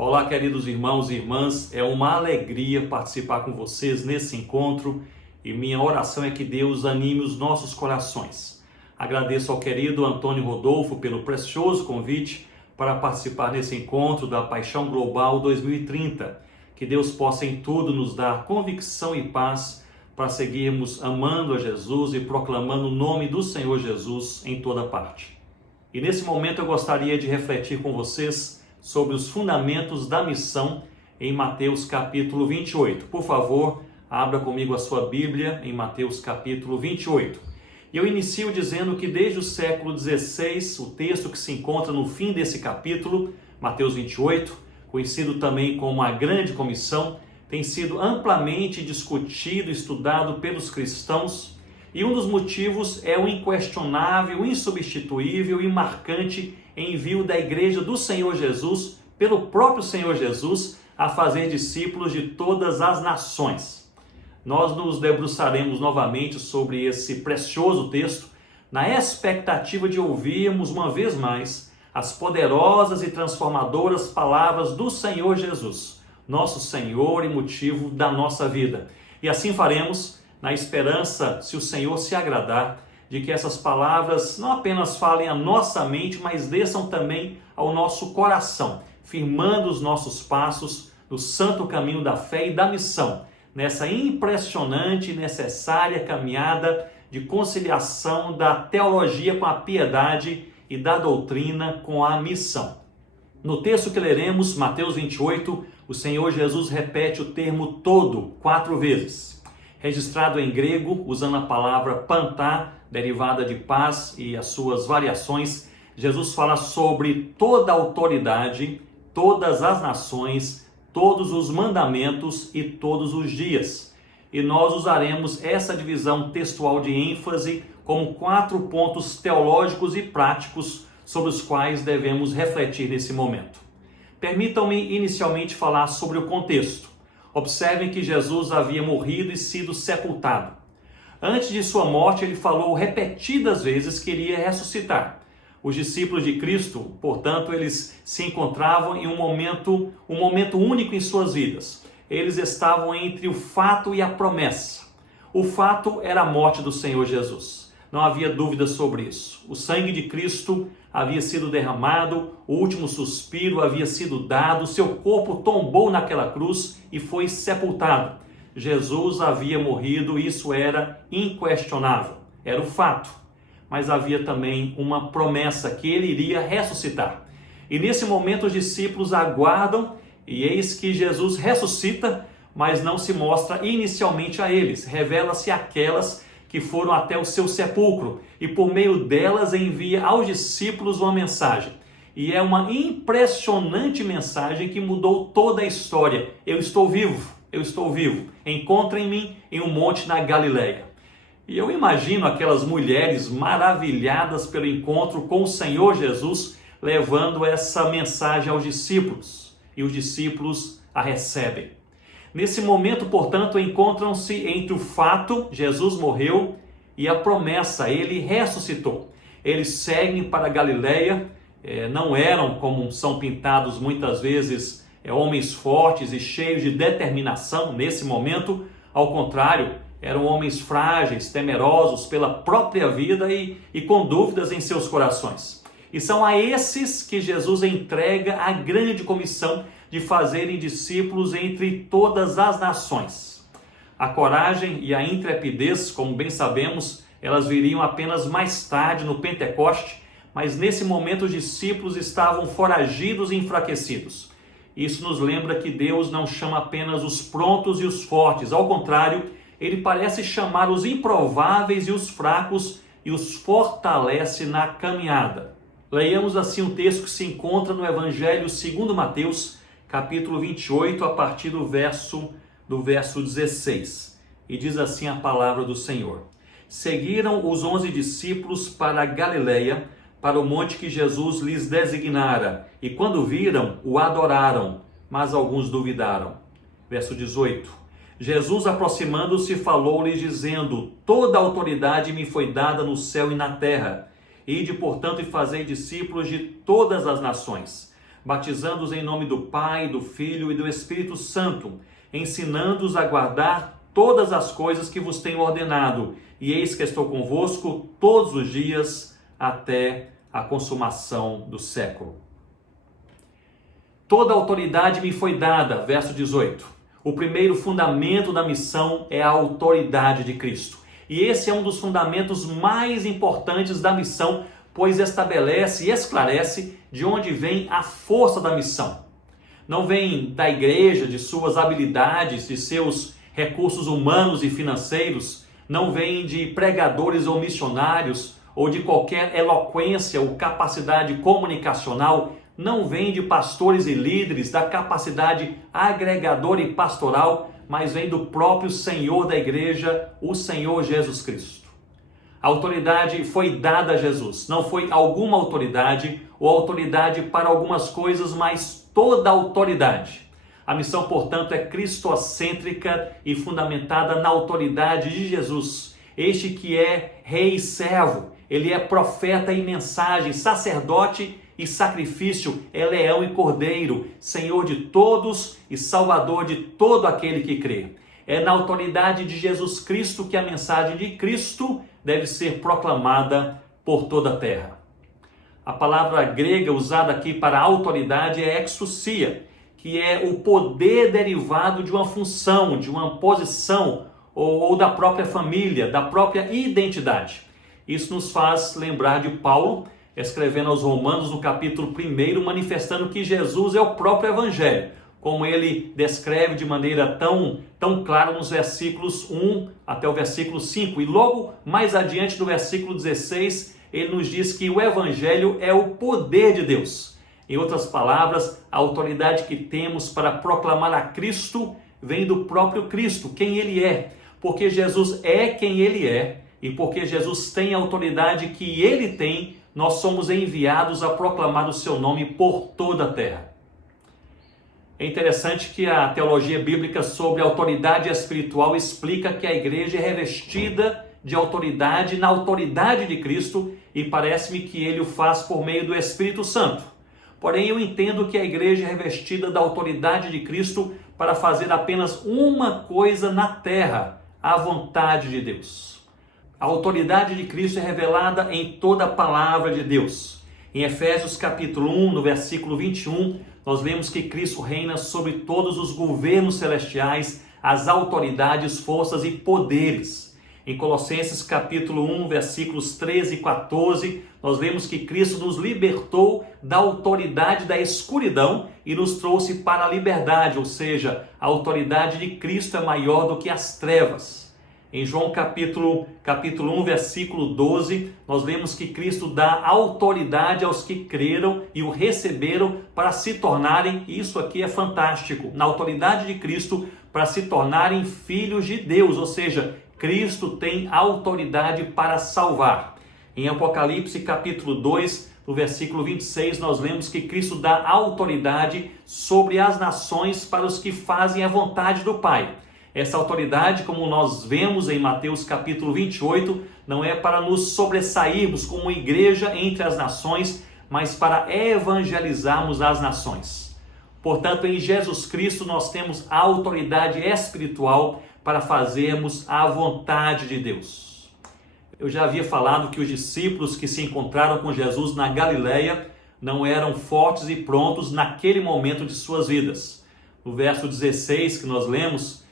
Olá, queridos irmãos e irmãs, é uma alegria participar com vocês nesse encontro e minha oração é que Deus anime os nossos corações. Agradeço ao querido Antônio Rodolfo pelo precioso convite para participar nesse encontro da Paixão Global 2030. Que Deus possa em tudo nos dar convicção e paz para seguirmos amando a Jesus e proclamando o nome do Senhor Jesus em toda parte. E nesse momento eu gostaria de refletir com vocês sobre os fundamentos da missão em Mateus capítulo 28. Por favor, abra comigo a sua Bíblia em Mateus capítulo 28. E eu inicio dizendo que desde o século XVI, o texto que se encontra no fim desse capítulo, Mateus 28, conhecido também como a Grande Comissão, tem sido amplamente discutido e estudado pelos cristãos, e um dos motivos é o inquestionável, insubstituível e marcante envio da Igreja do Senhor Jesus, pelo próprio Senhor Jesus, a fazer discípulos de todas as nações. Nós nos debruçaremos novamente sobre esse precioso texto, na expectativa de ouvirmos uma vez mais as poderosas e transformadoras palavras do Senhor Jesus, nosso Senhor e motivo da nossa vida. E assim faremos, na esperança, se o Senhor se agradar, de que essas palavras não apenas falem à nossa mente, mas desçam também ao nosso coração, firmando os nossos passos no santo caminho da fé e da missão, nessa impressionante e necessária caminhada de conciliação da teologia com a piedade e da doutrina com a missão. No texto que leremos, Mateus 28, o Senhor Jesus repete o termo todo 4 vezes. Registrado em grego, usando a palavra pantá, derivada de paz e as suas variações, Jesus fala sobre toda a autoridade, todas as nações, todos os mandamentos e todos os dias. E nós usaremos essa divisão textual de ênfase como 4 pontos teológicos e práticos sobre os quais devemos refletir nesse momento. Permitam-me inicialmente falar sobre o contexto. Observem que Jesus havia morrido e sido sepultado. Antes de sua morte, ele falou repetidas vezes que iria ressuscitar. Os discípulos de Cristo, portanto, eles se encontravam em um momento único em suas vidas. Eles estavam entre o fato e a promessa. O fato era a morte do Senhor Jesus. Não havia dúvida sobre isso. O sangue de Cristo havia sido derramado, o último suspiro havia sido dado, seu corpo tombou naquela cruz e foi sepultado. Jesus havia morrido, isso era inquestionável, era o fato. Mas havia também uma promessa que ele iria ressuscitar. E nesse momento os discípulos aguardam e eis que Jesus ressuscita, mas não se mostra inicialmente a eles. Revela-se àquelas que foram até o seu sepulcro e por meio delas envia aos discípulos uma mensagem. E é uma impressionante mensagem que mudou toda a história. Eu estou vivo, encontrem-me em um monte na Galileia. E eu imagino aquelas mulheres maravilhadas pelo encontro com o Senhor Jesus, levando essa mensagem aos discípulos. E os discípulos a recebem. Nesse momento, portanto, encontram-se entre o fato, Jesus morreu, e a promessa, ele ressuscitou. Eles seguem para a Galileia, não eram, como são pintados muitas vezes, homens fortes e cheios de determinação nesse momento. Ao contrário, eram homens frágeis, temerosos pela própria vida e com dúvidas em seus corações. E são a esses que Jesus entrega a grande comissão de fazerem discípulos entre todas as nações. A coragem e a intrepidez, como bem sabemos, elas viriam apenas mais tarde no Pentecoste, mas nesse momento os discípulos estavam foragidos e enfraquecidos. Isso nos lembra que Deus não chama apenas os prontos e os fortes, ao contrário, ele parece chamar os improváveis e os fracos e os fortalece na caminhada. Leiamos assim o texto que se encontra no Evangelho segundo Mateus, capítulo 28, a partir do verso 16. E diz assim a palavra do Senhor. Seguiram os 11 discípulos para a Galileia, para o monte que Jesus lhes designara, e quando viram, o adoraram, mas alguns duvidaram. Verso 18. Jesus, aproximando-se, falou-lhes, dizendo: toda a autoridade me foi dada no céu e na terra. Ide, portanto, e fazei discípulos de todas as nações, batizando-os em nome do Pai, do Filho e do Espírito Santo, ensinando-os a guardar todas as coisas que vos tenho ordenado. E eis que estou convosco todos os dias até a consumação do século. Toda autoridade me foi dada, verso 18. O primeiro fundamento da missão é a autoridade de Cristo. E esse é um dos fundamentos mais importantes da missão, pois estabelece e esclarece de onde vem a força da missão. Não vem da igreja, de suas habilidades, de seus recursos humanos e financeiros, não vem de pregadores ou missionários, ou de qualquer eloquência ou capacidade comunicacional, não vem de pastores e líderes, da capacidade agregadora e pastoral, mas vem do próprio Senhor da igreja, o Senhor Jesus Cristo. A autoridade foi dada a Jesus, não foi alguma autoridade ou autoridade para algumas coisas, mas toda a autoridade. A missão, portanto, é cristocêntrica e fundamentada na autoridade de Jesus, este que é rei e servo, ele é profeta e mensagem, sacerdote e sacrifício, é leão e cordeiro, Senhor de todos e Salvador de todo aquele que crê. É na autoridade de Jesus Cristo que a mensagem de Cristo deve ser proclamada por toda a terra. A palavra grega usada aqui para autoridade é exousia, que é o poder derivado de uma função, de uma posição ou da própria família, da própria identidade. Isso nos faz lembrar de Paulo, escrevendo aos Romanos no capítulo 1, manifestando que Jesus é o próprio Evangelho, como ele descreve de maneira tão clara nos versículos 1 até o versículo 5. E logo mais adiante do versículo 16, ele nos diz que o Evangelho é o poder de Deus. Em outras palavras, a autoridade que temos para proclamar a Cristo vem do próprio Cristo, quem ele é. Porque Jesus é quem ele é, e porque Jesus tem a autoridade que ele tem, nós somos enviados a proclamar o seu nome por toda a terra. É interessante que a teologia bíblica sobre autoridade espiritual explica que a igreja é revestida de autoridade na autoridade de Cristo, e parece-me que ele o faz por meio do Espírito Santo. Porém, eu entendo que a igreja é revestida da autoridade de Cristo para fazer apenas uma coisa na terra, a vontade de Deus. A autoridade de Cristo é revelada em toda a palavra de Deus. Em Efésios capítulo 1, no versículo 21, nós lemos que Cristo reina sobre todos os governos celestiais, as autoridades, forças e poderes. Em Colossenses capítulo 1, versículos 13 e 14, nós lemos que Cristo nos libertou da autoridade da escuridão e nos trouxe para a liberdade, ou seja, a autoridade de Cristo é maior do que as trevas. Em João capítulo 1, versículo 12, nós lemos que Cristo dá autoridade aos que creram e o receberam para se tornarem, isso aqui é fantástico, na autoridade de Cristo, para se tornarem filhos de Deus, ou seja, Cristo tem autoridade para salvar. Em Apocalipse capítulo 2, no versículo 26, nós lemos que Cristo dá autoridade sobre as nações para os que fazem a vontade do Pai. Essa autoridade, como nós vemos em Mateus capítulo 28, não é para nos sobressairmos como igreja entre as nações, mas para evangelizarmos as nações. Portanto, em Jesus Cristo nós temos a autoridade espiritual para fazermos a vontade de Deus. Eu já havia falado que os discípulos que se encontraram com Jesus na Galileia não eram fortes e prontos naquele momento de suas vidas. No verso 16 que nós lemos,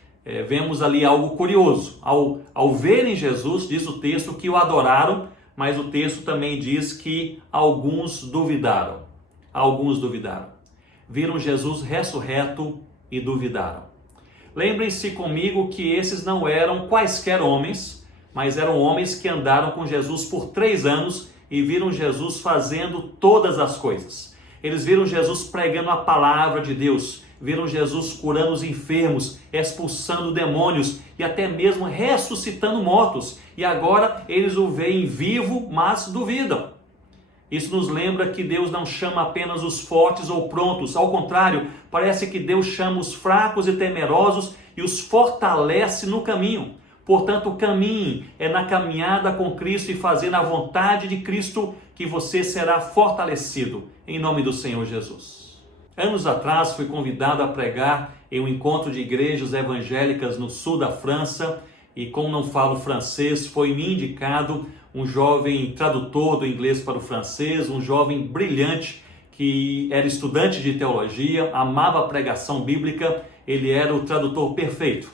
vemos ali algo curioso. Ao verem Jesus, diz o texto que o adoraram, mas o texto também diz que alguns duvidaram. Alguns duvidaram. Viram Jesus ressurreto e duvidaram. Lembrem-se comigo que esses não eram quaisquer homens, mas eram homens que andaram com Jesus por 3 anos e viram Jesus fazendo todas as coisas. Eles viram Jesus pregando a palavra de Deus, viram Jesus curando os enfermos, expulsando demônios e até mesmo ressuscitando mortos. E agora eles o veem vivo, mas duvidam. Isso nos lembra que Deus não chama apenas os fortes ou prontos. Ao contrário, parece que Deus chama os fracos e temerosos e os fortalece no caminho. Portanto, caminhe, é na caminhada com Cristo e fazendo a vontade de Cristo que você será fortalecido, em nome do Senhor Jesus. Anos atrás fui convidado a pregar em um encontro de igrejas evangélicas no sul da França e, como não falo francês, foi me indicado um jovem tradutor do inglês para o francês, um jovem brilhante que era estudante de teologia, amava a pregação bíblica, ele era o tradutor perfeito.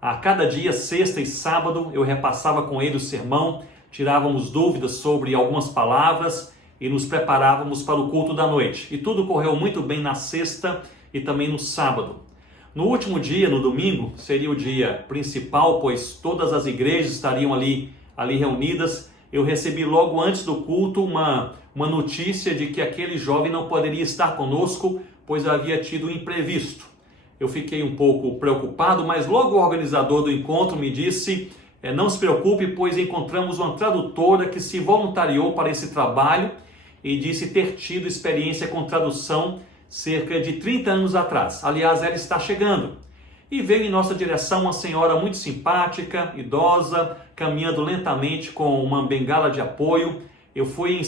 A cada dia, sexta e sábado, eu repassava com ele o sermão, tirávamos dúvidas sobre algumas palavras e nos preparávamos para o culto da noite. E tudo correu muito bem na sexta e também no sábado. No último dia, no domingo, seria o dia principal, pois todas as igrejas estariam ali reunidas. Eu recebi logo antes do culto uma notícia de que aquele jovem não poderia estar conosco, pois havia tido um imprevisto. Eu fiquei um pouco preocupado, mas logo o organizador do encontro me disse: não se preocupe, pois encontramos uma tradutora que se voluntariou para esse trabalho e disse ter tido experiência com tradução cerca de 30 anos atrás. Aliás, ela está chegando. E veio em nossa direção uma senhora muito simpática, idosa, caminhando lentamente com uma bengala de apoio. Eu fui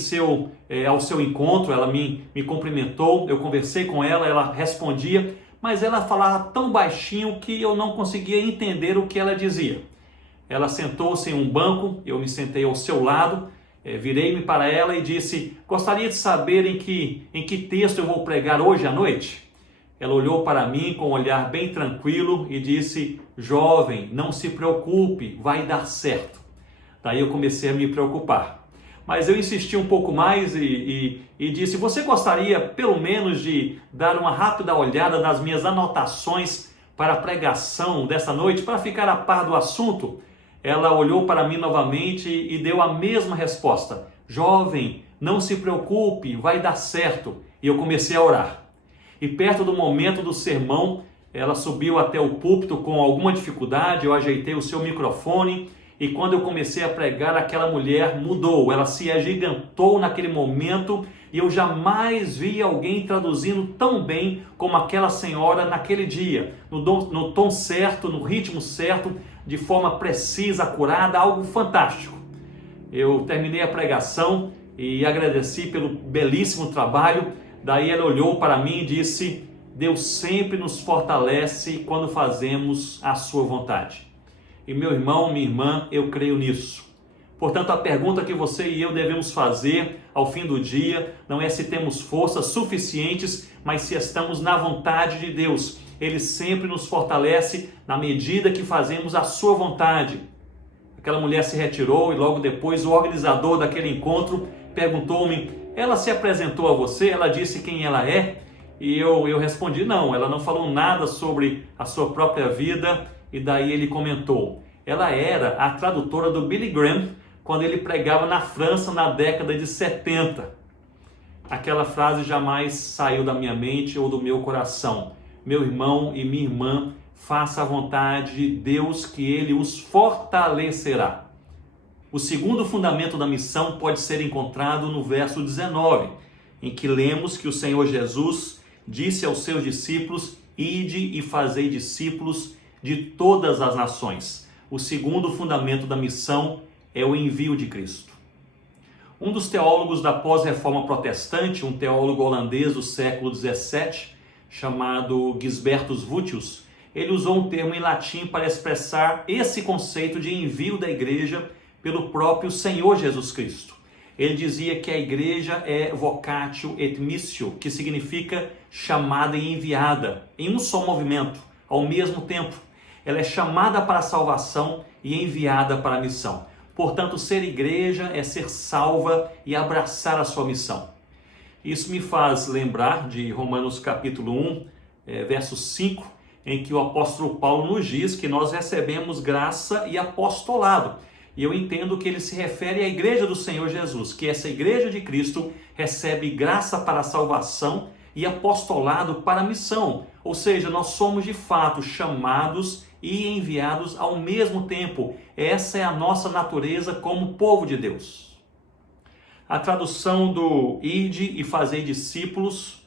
ao seu encontro, ela me cumprimentou, eu conversei com ela, ela respondia, mas ela falava tão baixinho que eu não conseguia entender o que ela dizia. Ela sentou-se em um banco, eu me sentei ao seu lado, virei-me para ela e disse: gostaria de saber em que texto eu vou pregar hoje à noite? Ela olhou para mim com um olhar bem tranquilo e disse: jovem, não se preocupe, vai dar certo. Daí eu comecei a me preocupar. Mas eu insisti um pouco mais e disse: você gostaria pelo menos de dar uma rápida olhada nas minhas anotações para a pregação dessa noite, para ficar a par do assunto? Ela olhou para mim novamente e deu a mesma resposta: jovem, não se preocupe, vai dar certo. E eu comecei a orar. E perto do momento do sermão, ela subiu até o púlpito com alguma dificuldade, eu ajeitei o seu microfone e quando eu comecei a pregar, aquela mulher mudou, ela se agigantou naquele momento e eu jamais vi alguém traduzindo tão bem como aquela senhora naquele dia, no tom certo, no ritmo certo, de forma precisa, acurada, algo fantástico. Eu terminei a pregação e agradeci pelo belíssimo trabalho. Daí ela olhou para mim e disse: Deus sempre nos fortalece quando fazemos a sua vontade. E meu irmão, minha irmã, eu creio nisso. Portanto, a pergunta que você e eu devemos fazer ao fim do dia não é se temos forças suficientes, mas se estamos na vontade de Deus. Ele sempre nos fortalece na medida que fazemos a sua vontade. Aquela mulher se retirou e logo depois o organizador daquele encontro perguntou-me: ela se apresentou a você? Ela disse quem ela é? E eu respondi: não, ela não falou nada sobre a sua própria vida. E daí ele comentou: ela era a tradutora do Billy Graham quando ele pregava na França na década de 70. Aquela frase jamais saiu da minha mente ou do meu coração. Meu irmão e minha irmã, faça a vontade de Deus que Ele os fortalecerá. O segundo fundamento da missão pode ser encontrado no verso 19, em que lemos que o Senhor Jesus disse aos seus discípulos: ide e fazei discípulos de todas as nações. O segundo fundamento da missão é o envio de Cristo. Um dos teólogos da pós-reforma protestante, um teólogo holandês do século XVII, chamado Gisbertus Vutius, ele usou um termo em latim para expressar esse conceito de envio da igreja pelo próprio Senhor Jesus Cristo. Ele dizia que a igreja é vocatio et missio, que significa chamada e enviada, em um só movimento, ao mesmo tempo. Ela é chamada para a salvação e enviada para a missão. Portanto, ser igreja é ser salva e abraçar a sua missão. Isso me faz lembrar de Romanos capítulo 1, verso 5, em que o apóstolo Paulo nos diz que nós recebemos graça e apostolado. E eu entendo que ele se refere à igreja do Senhor Jesus, que essa igreja de Cristo recebe graça para a salvação e apostolado para a missão. Ou seja, nós somos de fato chamados e enviados ao mesmo tempo. Essa é a nossa natureza como povo de Deus. A tradução do ide e fazei discípulos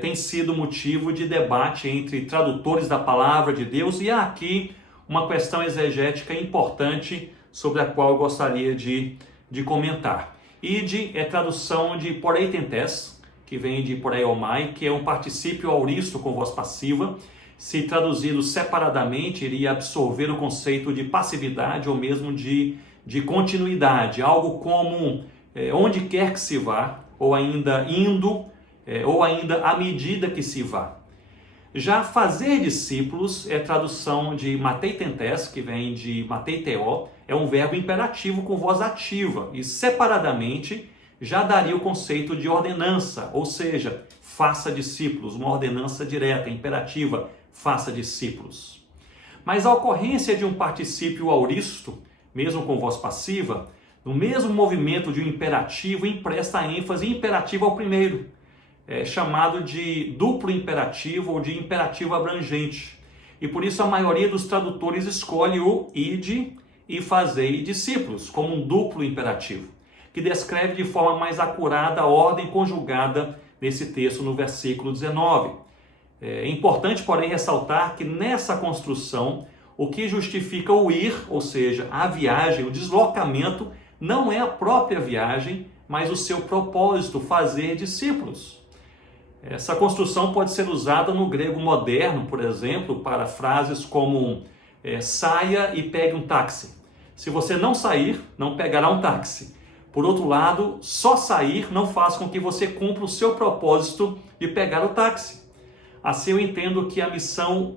tem sido motivo de debate entre tradutores da palavra de Deus, e há aqui uma questão exegética importante sobre a qual eu gostaria de comentar. Ide é tradução de poreitentes, que vem de poreiomai, que é um particípio auristo com voz passiva. Se traduzido separadamente, iria absorver o conceito de passividade ou mesmo de continuidade, algo como onde quer que se vá, ou ainda indo, ou ainda à medida que se vá. Já fazer discípulos é tradução de matei tentes, que vem de matei teó, é um verbo imperativo com voz ativa, e separadamente já daria o conceito de ordenança, ou seja, faça discípulos, uma ordenança direta, imperativa, faça discípulos. Mas a ocorrência de um particípio auristo, mesmo com voz passiva, no mesmo movimento de um imperativo, empresta ênfase imperativa ao primeiro, chamado de duplo imperativo ou de imperativo abrangente. E por isso a maioria dos tradutores escolhe o ide e fazei discípulos, como um duplo imperativo, que descreve de forma mais acurada a ordem conjugada nesse texto no versículo 19. É importante, porém, ressaltar que nessa construção, o que justifica o ir, ou seja, a viagem, o deslocamento, não é a própria viagem, mas o seu propósito, fazer discípulos. Essa construção pode ser usada no grego moderno, por exemplo, para frases como saia e pegue um táxi. Se você não sair, não pegará um táxi. Por outro lado, só sair não faz com que você cumpra o seu propósito de pegar o táxi. Assim eu entendo que a missão,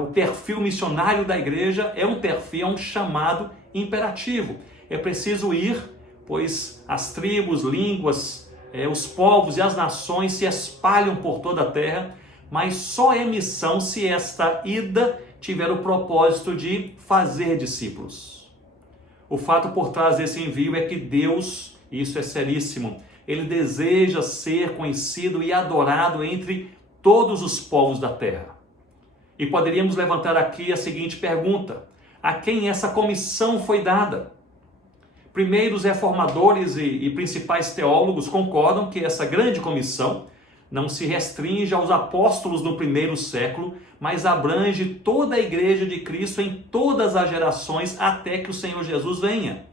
o perfil missionário da igreja é um perfil, é um chamado imperativo. É preciso ir, pois as tribos, línguas, os povos e as nações se espalham por toda a terra, mas só é missão se esta ida tiver o propósito de fazer discípulos. O fato por trás desse envio é que Deus, e isso é seríssimo, Ele deseja ser conhecido e adorado entre todos os povos da terra. E poderíamos levantar aqui a seguinte pergunta: a quem essa comissão foi dada? Primeiros reformadores e principais teólogos concordam que essa grande comissão não se restringe aos apóstolos do primeiro século, mas abrange toda a igreja de Cristo em todas as gerações até que o Senhor Jesus venha.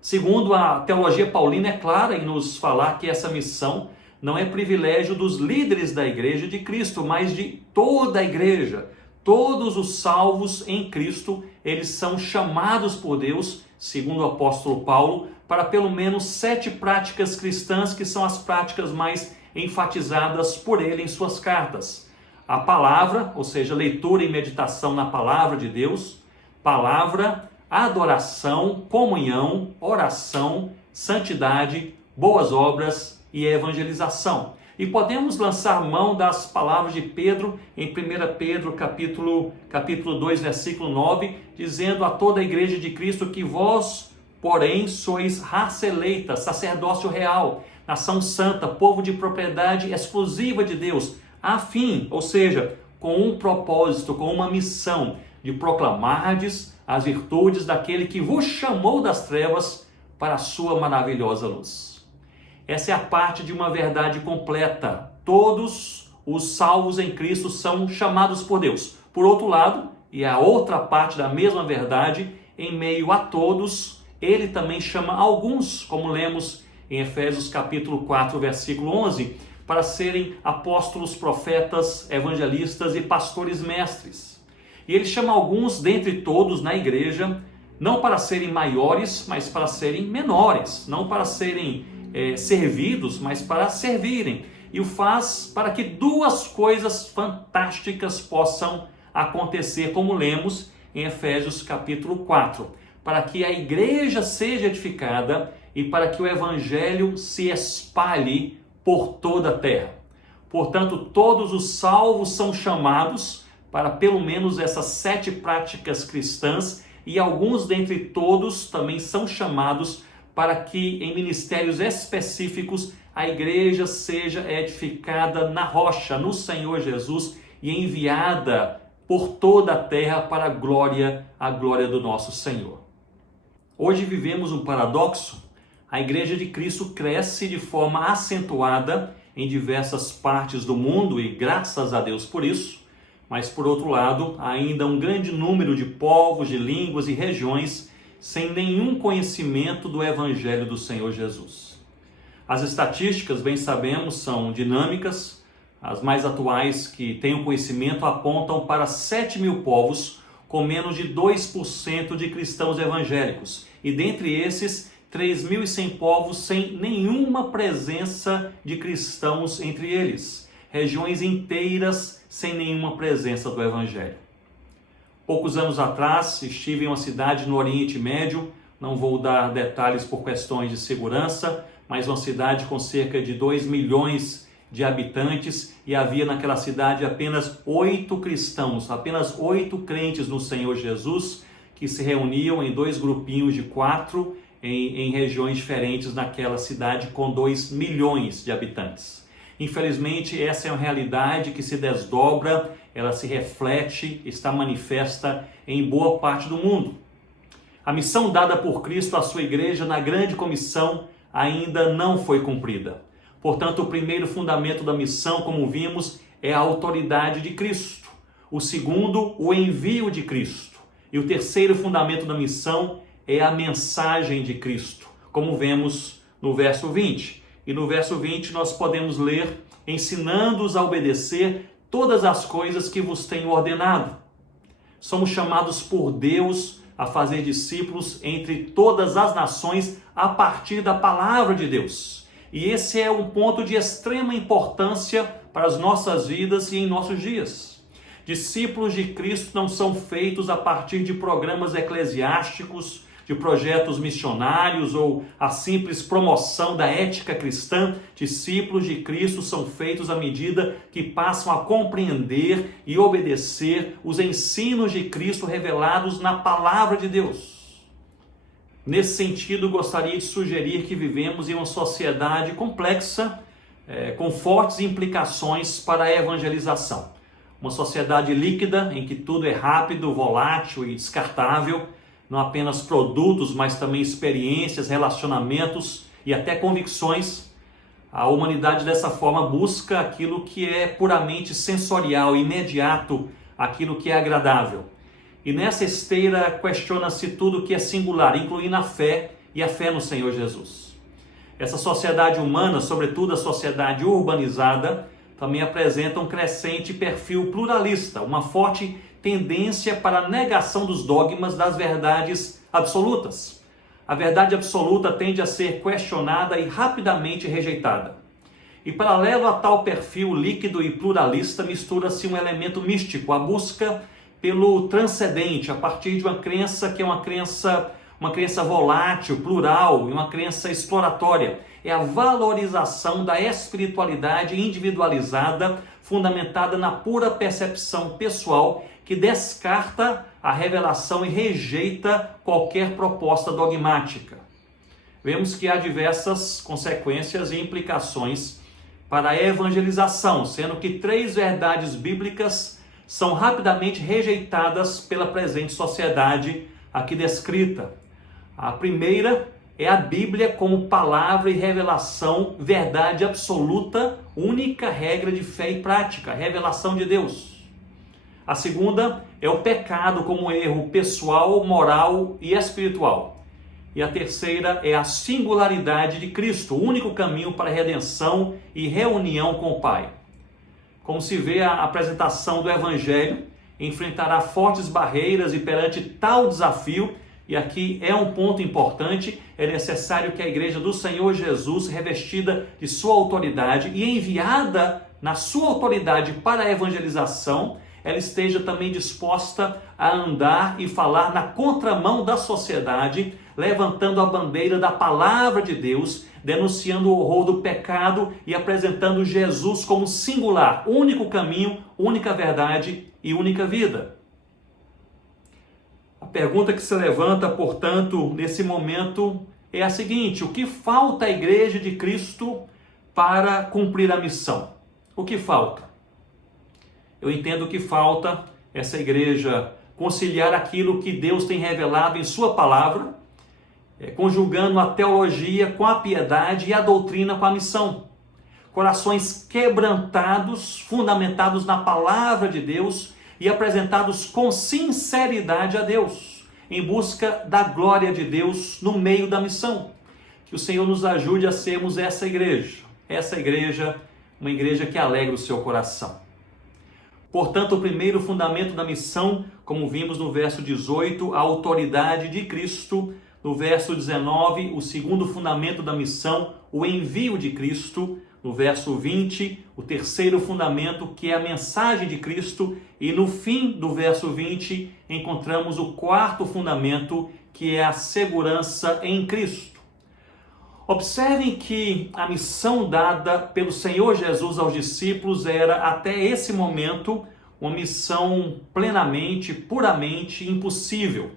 Segundo a teologia paulina, é clara em nos falar que essa missão não é privilégio dos líderes da igreja de Cristo, mas de toda a igreja. Todos os salvos em Cristo, eles são chamados por Deus, segundo o apóstolo Paulo, para pelo menos 7 práticas cristãs, que são as práticas mais enfatizadas por ele em suas cartas. A palavra, ou seja, leitura e meditação na palavra de Deus, palavra, adoração, comunhão, oração, santidade, boas obras e evangelização. E podemos lançar mão das palavras de Pedro em 1 Pedro capítulo 2, versículo 9, dizendo a toda a igreja de Cristo que vós, porém, sois raça eleita, sacerdócio real, nação santa, povo de propriedade exclusiva de Deus, a fim, ou seja, com um propósito, com uma missão de proclamardes as virtudes daquele que vos chamou das trevas para a sua maravilhosa luz. Essa é a parte de uma verdade completa. Todos os salvos em Cristo são chamados por Deus. Por outro lado, e a outra parte da mesma verdade, em meio a todos, ele também chama alguns, como lemos em Efésios capítulo 4, versículo 11, para serem apóstolos, profetas, evangelistas e pastores mestres. E ele chama alguns dentre todos na igreja, não para serem maiores, mas para serem menores, não para serem servidos, mas para servirem. E o faz para que 2 coisas fantásticas possam acontecer, como lemos em Efésios capítulo 4. Para que a igreja seja edificada e para que o evangelho se espalhe por toda a terra. Portanto, todos os salvos são chamados para pelo menos essas 7 práticas cristãs, e alguns dentre todos também são chamados para que em ministérios específicos a igreja seja edificada na rocha, no Senhor Jesus, e enviada por toda a terra para a glória do nosso Senhor. Hoje vivemos um paradoxo. A igreja de Cristo cresce de forma acentuada em diversas partes do mundo, e graças a Deus por isso, mas por outro lado, ainda um grande número de povos, de línguas e regiões sem nenhum conhecimento do Evangelho do Senhor Jesus. As estatísticas, bem sabemos, são dinâmicas. As mais atuais que tenho conhecimento apontam para 7.000 povos com menos de 2% de cristãos evangélicos. E dentre esses, 3.100 povos sem nenhuma presença de cristãos entre eles. Regiões inteiras sem nenhuma presença do evangelho. Poucos anos atrás, estive em uma cidade no Oriente Médio, não vou dar detalhes por questões de segurança, mas uma cidade com cerca de 2 milhões de habitantes, e havia naquela cidade apenas 8 cristãos, apenas 8 crentes no Senhor Jesus, que se reuniam em 2 grupinhos de 4 em regiões diferentes naquela cidade com 2 milhões de habitantes. Infelizmente, essa é uma realidade que se desdobra, ela se reflete, está manifesta em boa parte do mundo. A missão dada por Cristo à sua igreja na grande comissão ainda não foi cumprida. Portanto, o primeiro fundamento da missão, como vimos, é a autoridade de Cristo. O segundo, o envio de Cristo. E o terceiro fundamento da missão é a mensagem de Cristo, como vemos no verso 20. E no verso 20 nós podemos ler: ensinando-os a obedecer todas as coisas que vos tenho ordenado. Somos chamados por Deus a fazer discípulos entre todas as nações a partir da palavra de Deus. E esse é um ponto de extrema importância para as nossas vidas e em nossos dias. Discípulos de Cristo não são feitos a partir de programas eclesiásticos, de projetos missionários ou a simples promoção da ética cristã. Discípulos de Cristo são feitos à medida que passam a compreender e obedecer os ensinos de Cristo revelados na palavra de Deus. Nesse sentido, gostaria de sugerir que vivemos em uma sociedade complexa, com fortes implicações para a evangelização. Uma sociedade líquida, em que tudo é rápido, volátil e descartável, não apenas produtos, mas também experiências, relacionamentos e até convicções. A humanidade dessa forma busca aquilo que é puramente sensorial, imediato, aquilo que é agradável. E nessa esteira questiona-se tudo que é singular, incluindo a fé e a fé no Senhor Jesus. Essa sociedade humana, sobretudo a sociedade urbanizada, também apresenta um crescente perfil pluralista, uma forte tendência para a negação dos dogmas das verdades absolutas. A verdade absoluta tende a ser questionada e rapidamente rejeitada. E paralelo a tal perfil líquido e pluralista, mistura-se um elemento místico, a busca pelo transcendente, a partir de uma crença que é uma crença volátil, plural e uma crença exploratória. É a valorização da espiritualidade individualizada, fundamentada na pura percepção pessoal, que descarta a revelação e rejeita qualquer proposta dogmática. Vemos que há diversas consequências e implicações para a evangelização, sendo que 3 verdades bíblicas são rapidamente rejeitadas pela presente sociedade aqui descrita. A primeira é a Bíblia como palavra e revelação, verdade absoluta, única regra de fé e prática, revelação de Deus. A segunda é o pecado como erro pessoal, moral e espiritual. E a terceira é a singularidade de Cristo, o único caminho para a redenção e reunião com o Pai. Como se vê, a apresentação do Evangelho enfrentará fortes barreiras e perante tal desafio, e aqui é um ponto importante, é necessário que a Igreja do Senhor Jesus, revestida de sua autoridade e enviada na sua autoridade para a evangelização, ela esteja também disposta a andar e falar na contramão da sociedade, levantando a bandeira da palavra de Deus, denunciando o horror do pecado e apresentando Jesus como singular, único caminho, única verdade e única vida. A pergunta que se levanta, portanto, nesse momento é a seguinte: o que falta à Igreja de Cristo para cumprir a missão? O que falta? Eu entendo que falta essa igreja conciliar aquilo que Deus tem revelado em sua palavra, conjugando a teologia com a piedade e a doutrina com a missão. Corações quebrantados, fundamentados na palavra de Deus e apresentados com sinceridade a Deus, em busca da glória de Deus no meio da missão. Que o Senhor nos ajude a sermos essa igreja, uma igreja que alegra o seu coração. Portanto, o primeiro fundamento da missão, como vimos no verso 18, a autoridade de Cristo. No verso 19, o segundo fundamento da missão, o envio de Cristo. No verso 20, o terceiro fundamento, que é a mensagem de Cristo. E no fim do verso 20, encontramos o quarto fundamento, que é a segurança em Cristo. Observem que a missão dada pelo Senhor Jesus aos discípulos era, até esse momento, uma missão plenamente, puramente impossível.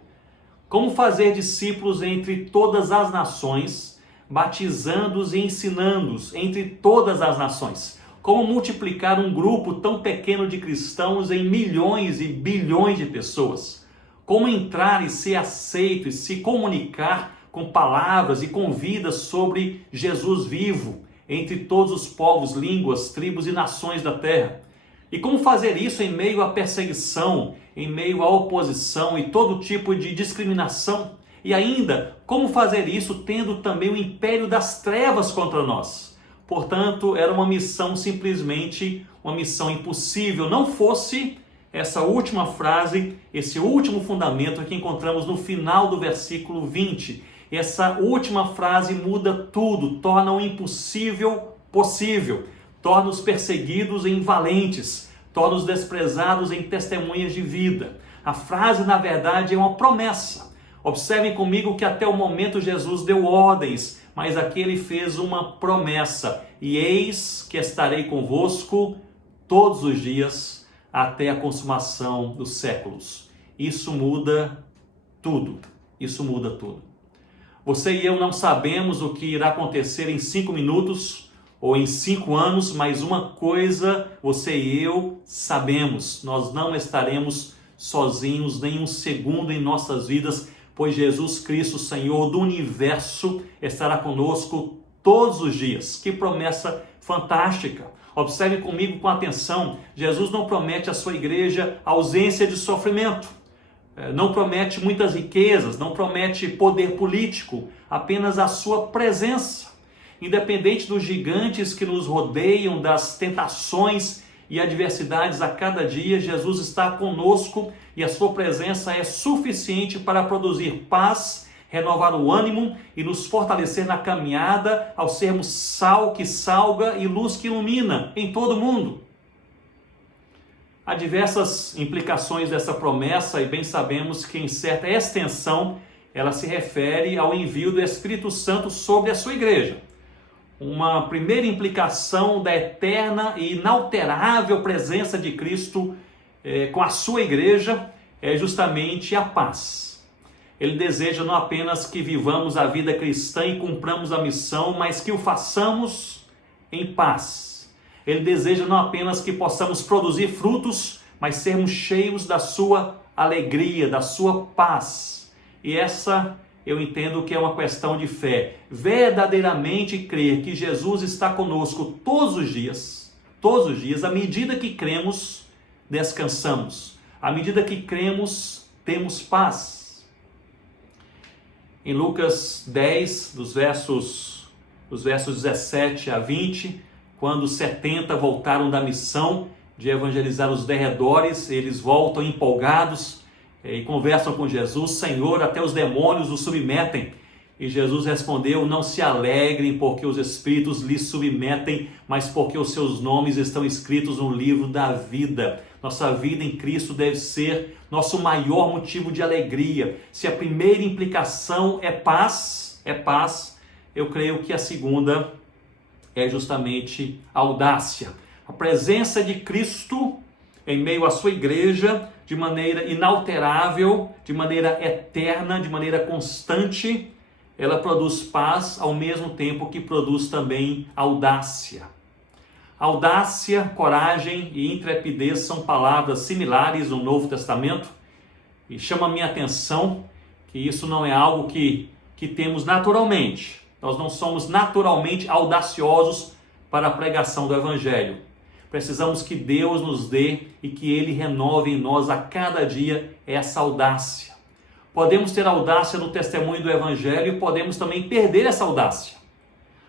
Como fazer discípulos entre todas as nações, batizando-os e ensinando-os entre todas as nações? Como multiplicar um grupo tão pequeno de cristãos em milhões e bilhões de pessoas? Como entrar e ser aceito e se comunicar com palavras e com vidas sobre Jesus vivo entre todos os povos, línguas, tribos e nações da terra? E como fazer isso em meio à perseguição, em meio à oposição e todo tipo de discriminação? E ainda, como fazer isso tendo também o império das trevas contra nós? Portanto, era uma missão simplesmente uma missão impossível, não fosse essa última frase, esse último fundamento que encontramos no final do versículo 20. Essa última frase muda tudo, torna o impossível possível, torna os perseguidos em valentes, torna os desprezados em testemunhas de vida. A frase, na verdade, é uma promessa. Observem comigo que até o momento Jesus deu ordens, mas aqui ele fez uma promessa. E eis que estarei convosco todos os dias até a consumação dos séculos. Isso muda tudo. Isso muda tudo. Você e eu não sabemos o que irá acontecer em 5 minutos ou em 5 anos, mas uma coisa você e eu sabemos: nós não estaremos sozinhos nem um segundo em nossas vidas, pois Jesus Cristo, Senhor do universo, estará conosco todos os dias. Que promessa fantástica! Observe comigo com atenção: Jesus não promete à sua igreja ausência de sofrimento. Não promete muitas riquezas, não promete poder político, apenas a sua presença. Independente dos gigantes que nos rodeiam, das tentações e adversidades a cada dia, Jesus está conosco e a sua presença é suficiente para produzir paz, renovar o ânimo e nos fortalecer na caminhada ao sermos sal que salga e luz que ilumina em todo o mundo. Há diversas implicações dessa promessa e bem sabemos que em certa extensão ela se refere ao envio do Espírito Santo sobre a sua igreja. Uma primeira implicação da eterna e inalterável presença de Cristo com a sua igreja é justamente a paz. Ele deseja não apenas que vivamos a vida cristã e cumpramos a missão, mas que o façamos em paz. Ele deseja não apenas que possamos produzir frutos, mas sermos cheios da sua alegria, da sua paz. E essa eu entendo que é uma questão de fé. Verdadeiramente crer que Jesus está conosco todos os dias, à medida que cremos, descansamos. À medida que cremos, temos paz. Em Lucas 10, dos versos 17 a 20, quando os 70 voltaram da missão de evangelizar os derredores, eles voltam empolgados e conversam com Jesus: Senhor, até os demônios os submetem. E Jesus respondeu: não se alegrem porque os espíritos lhes submetem, mas porque os seus nomes estão escritos no livro da vida. Nossa vida em Cristo deve ser nosso maior motivo de alegria. Se a primeira implicação é paz, eu creio que a segunda é justamente audácia. A presença de Cristo em meio à sua igreja, de maneira inalterável, de maneira eterna, de maneira constante, ela produz paz ao mesmo tempo que produz também audácia. Audácia, coragem e intrepidez são palavras similares no Novo Testamento, e chama a minha atenção que isso não é algo que temos naturalmente. Nós não somos naturalmente audaciosos para a pregação do Evangelho. Precisamos que Deus nos dê e que Ele renove em nós a cada dia essa audácia. Podemos ter audácia no testemunho do Evangelho e podemos também perder essa audácia.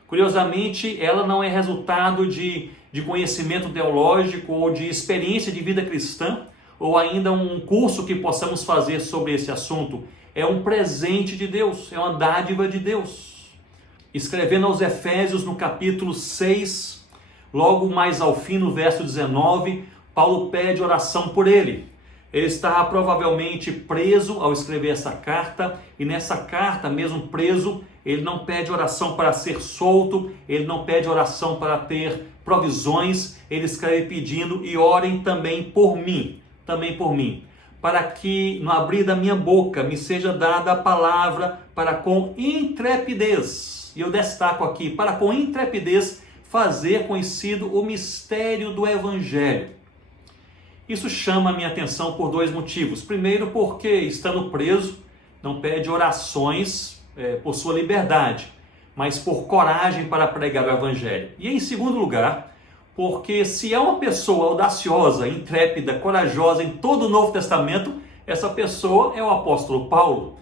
Curiosamente, ela não é resultado de conhecimento teológico ou de experiência de vida cristã, ou ainda um curso que possamos fazer sobre esse assunto. É um presente de Deus, é uma dádiva de Deus. Escrevendo aos Efésios no capítulo 6, logo mais ao fim, no verso 19, Paulo pede oração por ele. Ele está provavelmente preso ao escrever essa carta, e nessa carta, mesmo preso, ele não pede oração para ser solto, ele não pede oração para ter provisões, ele escreve pedindo: e orem também por mim, para que no abrir da minha boca me seja dada a palavra para com intrepidez, e eu destaco aqui, para com intrepidez fazer conhecido o mistério do Evangelho. Isso chama a minha atenção por dois motivos. Primeiro, porque estando preso, não pede orações por sua liberdade, mas por coragem para pregar o Evangelho. E em segundo lugar, porque se é uma pessoa audaciosa, intrépida, corajosa em todo o Novo Testamento, essa pessoa é o apóstolo Paulo.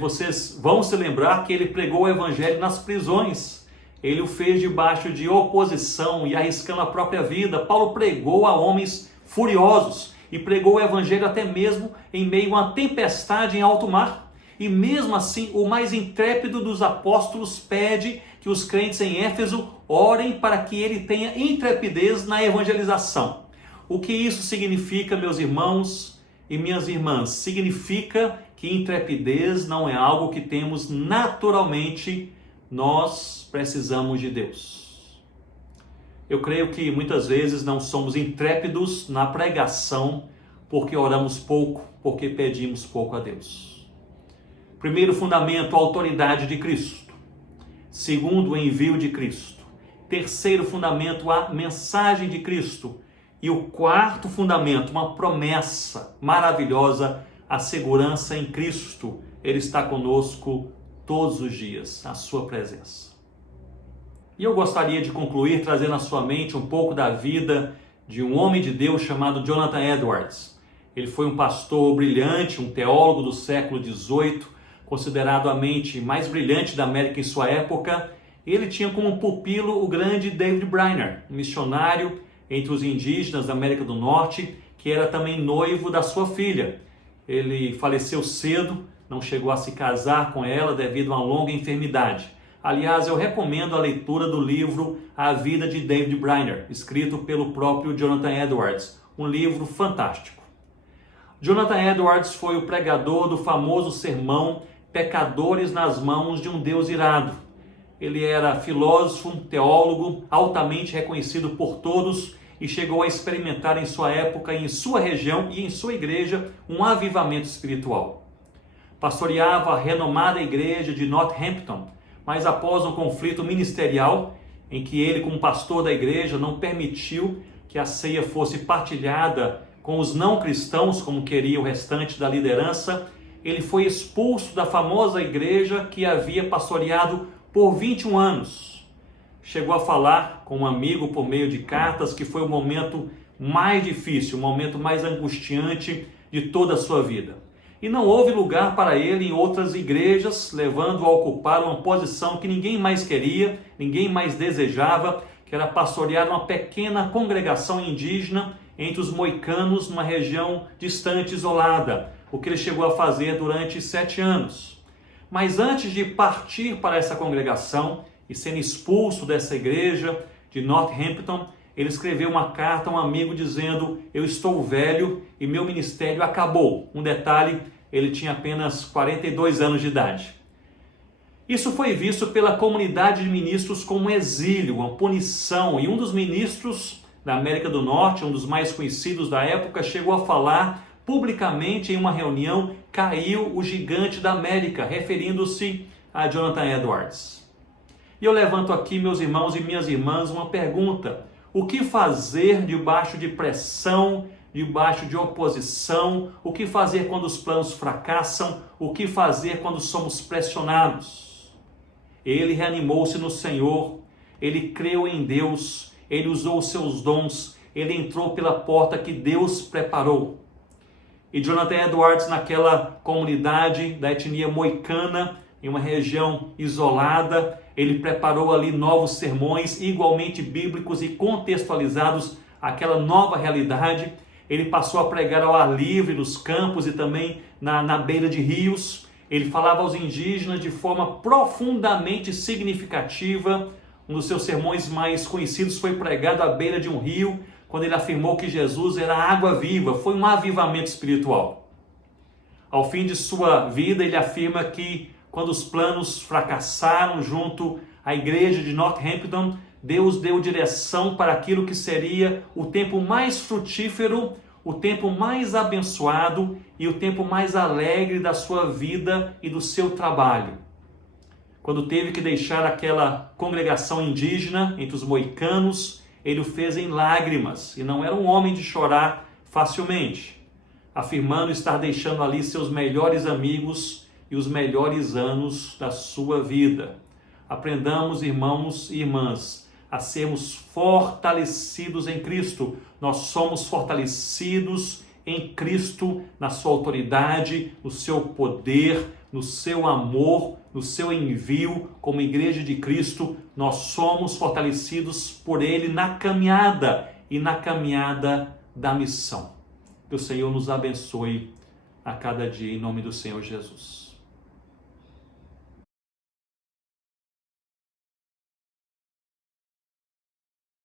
Vocês vão se lembrar que ele pregou o Evangelho nas prisões. Ele o fez debaixo de oposição e arriscando a própria vida. Paulo pregou a homens furiosos e pregou o Evangelho até mesmo em meio a uma tempestade em alto mar. E mesmo assim, o mais intrépido dos apóstolos pede que os crentes em Éfeso orem para que ele tenha intrepidez na evangelização. O que isso significa, meus irmãos e minhas irmãs? Significa que intrepidez não é algo que temos naturalmente, nós precisamos de Deus. Eu creio que muitas vezes não somos intrépidos na pregação porque oramos pouco, porque pedimos pouco a Deus. Primeiro fundamento, a autoridade de Cristo. Segundo, o envio de Cristo. Terceiro fundamento, a mensagem de Cristo. E o quarto fundamento, uma promessa maravilhosa, a segurança em Cristo. Ele está conosco todos os dias, a sua presença. E eu gostaria de concluir trazendo à sua mente um pouco da vida de um homem de Deus chamado Jonathan Edwards. Ele foi um pastor brilhante, um teólogo do século XVIII, considerado a mente mais brilhante da América em sua época. Ele tinha como pupilo o grande David Brainerd, um missionário entre os indígenas da América do Norte, que era também noivo da sua filha. Ele faleceu cedo, não chegou a se casar com ela devido a uma longa enfermidade. Aliás, eu recomendo a leitura do livro A Vida de David Brainerd, escrito pelo próprio Jonathan Edwards, um livro fantástico. Jonathan Edwards foi o pregador do famoso sermão Pecadores nas Mãos de um Deus Irado. Ele era filósofo, teólogo, altamente reconhecido por todos e chegou a experimentar em sua época, em sua região e em sua igreja um avivamento espiritual. Pastoreava a renomada igreja de Northampton, mas após um conflito ministerial, em que ele, como pastor da igreja, não permitiu que a ceia fosse partilhada com os não cristãos, como queria o restante da liderança, ele foi expulso da famosa igreja que havia pastoreado por 21 anos. Chegou a falar com um amigo por meio de cartas que foi o momento mais difícil, o momento mais angustiante de toda a sua vida. E não houve lugar para ele em outras igrejas, levando-o a ocupar uma posição que ninguém mais queria, ninguém mais desejava, que era pastorear uma pequena congregação indígena entre os moicanos, numa região distante, isolada, o que ele chegou a fazer durante 7 anos. Mas antes de partir para essa congregação e sendo expulso dessa igreja de Northampton, ele escreveu uma carta a um amigo dizendo: eu estou velho e meu ministério acabou. Um detalhe, ele tinha apenas 42 anos de idade. Isso foi visto pela comunidade de ministros como um exílio, uma punição, e um dos ministros da América do Norte, um dos mais conhecidos da época, chegou a falar publicamente em uma reunião: caiu o gigante da América, referindo-se a Jonathan Edwards. E eu levanto aqui, meus irmãos e minhas irmãs, uma pergunta: o que fazer debaixo de pressão, debaixo de oposição? O que fazer quando os planos fracassam? O que fazer quando somos pressionados? Ele reanimou-se no Senhor, ele creu em Deus, ele usou os seus dons, ele entrou pela porta que Deus preparou. E Jonathan Edwards, naquela comunidade da etnia moicana, em uma região isolada, ele preparou ali novos sermões igualmente bíblicos e contextualizados àquela nova realidade. Ele passou a pregar ao ar livre, nos campos e também na beira de rios. Ele falava aos indígenas de forma profundamente significativa. Um dos seus sermões mais conhecidos foi pregado à beira de um rio, quando ele afirmou que Jesus era água viva. Foi um avivamento espiritual. Ao fim de sua vida, ele afirma que quando os planos fracassaram junto à igreja de Northampton, Deus deu direção para aquilo que seria o tempo mais frutífero, o tempo mais abençoado e o tempo mais alegre da sua vida e do seu trabalho. Quando teve que deixar aquela congregação indígena entre os moicanos, ele o fez em lágrimas e não era um homem de chorar facilmente, afirmando estar deixando ali seus melhores amigos e os melhores anos da sua vida. Aprendamos, irmãos e irmãs, a sermos fortalecidos em Cristo. Nós somos fortalecidos em Cristo, na sua autoridade, no seu poder, no seu amor, no seu envio como igreja de Cristo. Nós somos fortalecidos por Ele na caminhada e na caminhada da missão. Que o Senhor nos abençoe a cada dia em nome do Senhor Jesus.